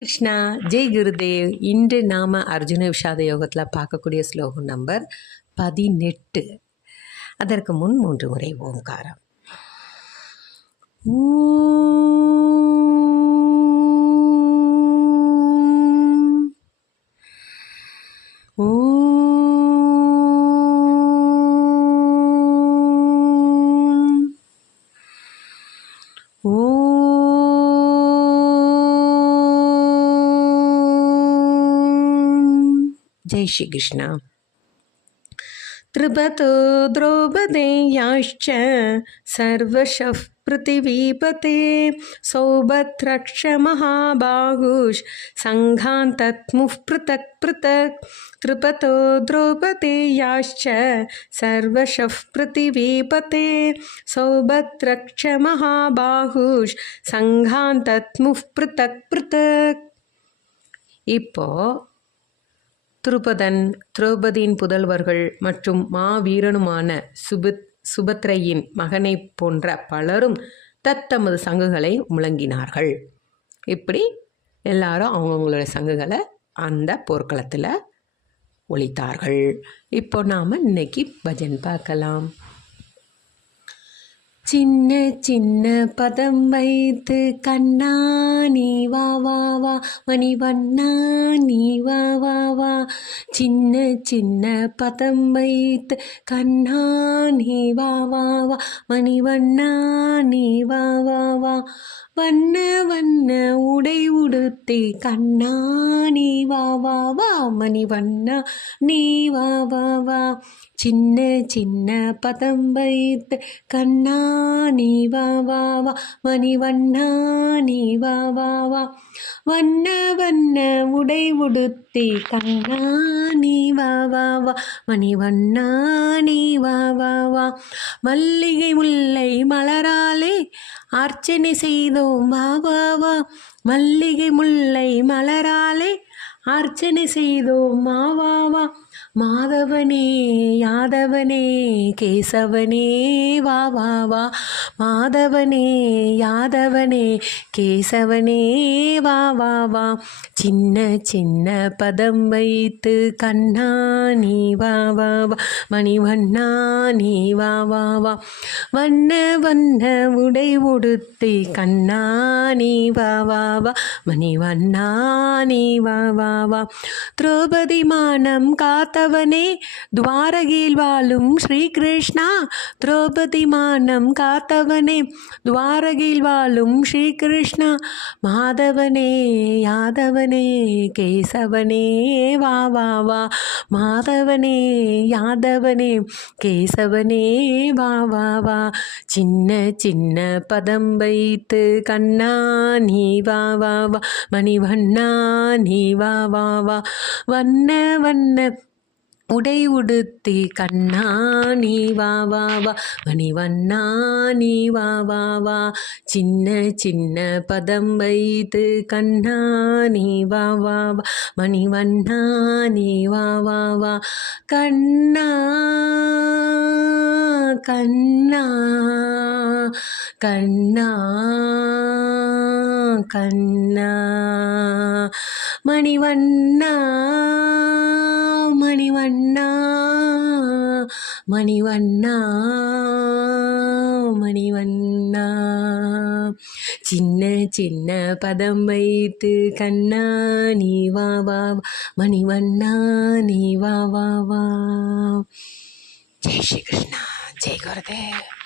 கிருஷ்ணா ஜெய் குருதேவ் இன்று நாம அர்ஜுன விஷாத யோகத்தில் பார்க்கக்கூடிய ஸ்லோகம் நம்பர் பதினெட்டு. அதற்கு முன் மூன்று முறை ஓங்காரம். ஊ ஓம் ஜெய் ஸ்ரீ கிருஷ்ணா त्रिपतो द्रौपदेयाश्च सर्वशः पृथिवीपते सौभद्रक्ष महाबाहुष सङ्घान् तत्मुः पृथक् पृथक् त्रिपतो द्रौपदेयाश्च सर्वशः पृथिवीपते सौभद्रक्ष महाबाहुष सङ्घान् तत्मुः पृथक् पृथक् இப்போ துருபதன் திரௌபதியின் புதல்வர்கள் மற்றும் மாவீரனுமான சுபித் சுபத்ரையின் மகனைப் போன்ற பலரும் தத்தமது சங்குகளை முழங்கினார்கள். இப்படி எல்லாரும் அவங்கவுங்களோட சங்குகளை அந்த போர்க்களத்தில் ஒழித்தார்கள். இப்போ நாம் இன்னைக்கு பஜன் பார்க்கலாம். சின்ன சின்ன பதம் வைத்து கண்ணா நீ வா வா வா மணி வண்ணா நீ வா வா வா. சின்ன சின்ன பதம் வைத்து கண்ணா நீ வா வா வா மணி வண்ணா நீ வா வா வா. வண்ண வண்ண உடை உடுத்தே கண்ணா நீ வா வா வா மணி வண்ணா நீ வா வா வா. சின்ன சின்ன பதம் வைத்து கண்ணா நீ வா வா வா. மணிவண்ணா நீ வா வா வா. வண்ண வண்ண உடை உடுத்தி கண்ணா நீ வா வா வா. மணிவண்ணா நீ வா வா வா. மல்லிகை முல்லை மலராலே அர்ச்சனை செய்தோம் வா வா வா. மல்லிகை முல்லை மலராலே அர்ச்சனை செய்தோம் வா வா வா. மாதவனே யாதவனே கேசவனே வா வா வா. மாதவனே யாதவனே கேசவனே வா வா வா. சின்ன சின்ன பதம் வைத்து கண்ணா நீ வா வா வா மணி வண்ணா நீ வா வா வா வண்ண வண்ண உடை உடுத்தி கண்ணா நீ வா வா வா மணி வண்ணா நீ வா வா வா திரௌபதி மானம் காத்தவனே துவாரகையில் வாழும் ஸ்ரீகிருஷ்ணா திரௌபதி மானம் காத்தவனே துவாரகையில் வாழும் ஸ்ரீகிருஷ்ணா மாதவனே யாதவனே மாதவனே கேசவனே வா வா வா. மாதவனே யாதவனே கேசவனே வா வா வா. சின்ன சின்ன பதம் வைத்து கண்ணா நீ வா வா வா. மணிவண்ணா நீ வா வா வா. வண்ண வண்ண உடை உடுத்தி கண்ணா நீ வா வா வா. மணிவண்ணா நீ வா வா வா. சின்ன சின்ன பதம் வைத்து கண்ணா நீ வா வா வா. மணிவண்ணா நீ வா வா வா. கண்ணா கண்ணா கண்ணா கண்ணா. மணிவண்ணா மணிவண்ணா மணிவண்ணா மணிவண்ணா. சின்ன சின்ன பதம் வைத்து கண்ணா நீ வா வா மணிவண்ணா நீ வா வா வா. ஜெய் ஸ்ரீ கிருஷ்ணா. ஜெய் குருதேவ்